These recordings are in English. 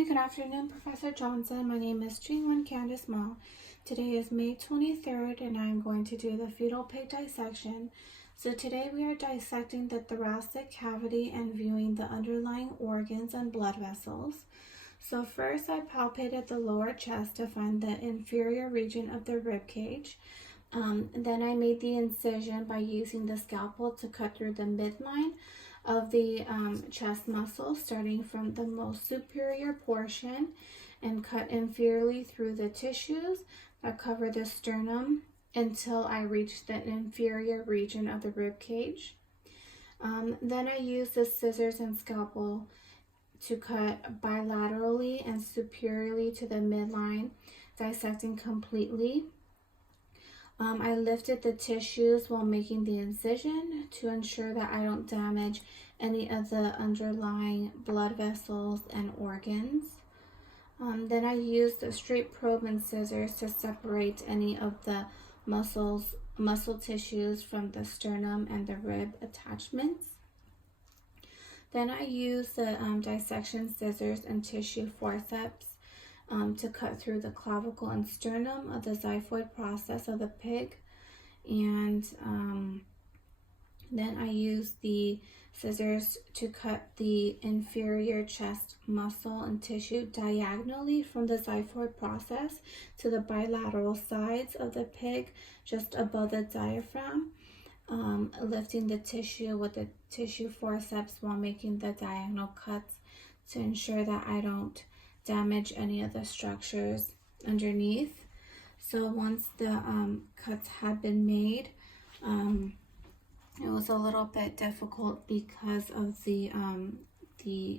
Hi, good afternoon, Professor Johnson. My name is Jingwen Candice Ma. Today is May 23rd, and I'm going to do the fetal pig dissection. So today we are dissecting the thoracic cavity and viewing the underlying organs and blood vessels. So first, I palpated the lower chest to find the inferior region of the rib cage. Then I made the incision by using the scalpel to cut through the midline of the chest muscle, starting from the most superior portion and cut inferiorly through the tissues that cover the sternum until I reach the inferior region of the rib cage. Then I used the scissors and scalpel to cut bilaterally and superiorly to the midline, dissecting completely. I lifted the tissues while making the incision to ensure that I don't damage any of the underlying blood vessels and organs. Then I used a straight probe and scissors to separate any of the muscle tissues from the sternum and the rib attachments. Then I used the dissection scissors and tissue forceps to cut through the clavicle and sternum of the xiphoid process of the pig. And then I used the scissors to cut the inferior chest muscle and tissue diagonally from the xiphoid process to the bilateral sides of the pig just above the diaphragm, lifting the tissue with the tissue forceps while making the diagonal cuts to ensure that I don't damage any of the structures underneath. So once the cuts had been made, it was a little bit difficult because of the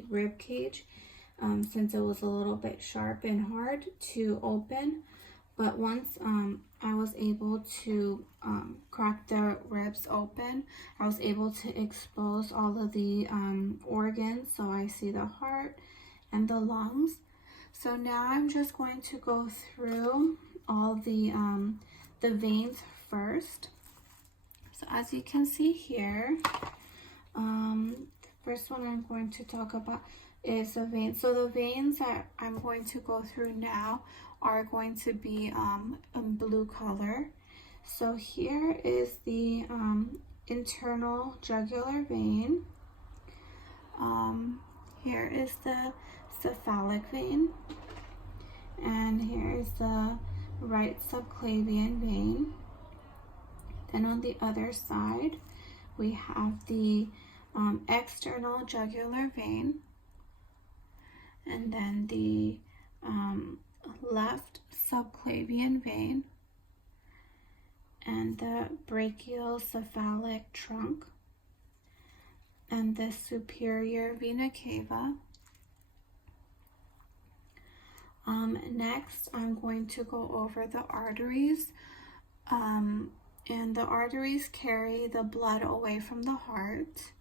rib cage, since it was a little bit sharp and hard to open. But once I was able to crack the ribs open, I was able to expose all of the organs. So I see the heart and the lungs. So now I'm just going to go through all the veins first. So as you can see here, the first one I'm going to talk about is the veins. So the veins that I'm going to go through now are going to be in blue color. So here is the internal jugular vein. Here is the cephalic vein, and here is the right subclavian vein. Then on the other side, we have the external jugular vein, and then the left subclavian vein, and the brachiocephalic trunk, and the superior vena cava. Next, I'm going to go over the arteries, and the arteries carry the blood away from the heart.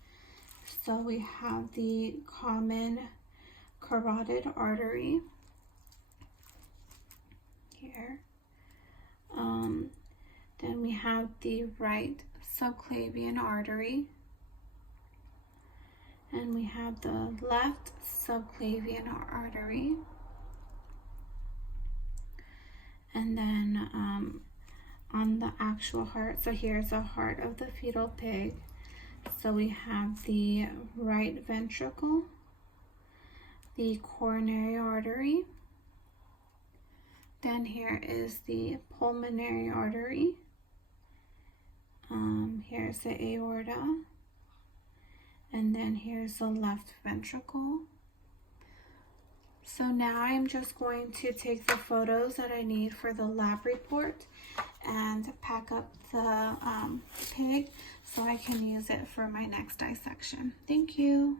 So we have the common carotid artery here. Then we have the right subclavian artery, and we have the left subclavian artery. And then on the actual heart, so here's the heart of the fetal pig. So we have the right ventricle, the coronary artery. Then here is the pulmonary artery. Here's the aorta. And then here's the left ventricle. So now I'm just going to take the photos that I need for the lab report and pack up the pig so I can use it for my next dissection. Thank you.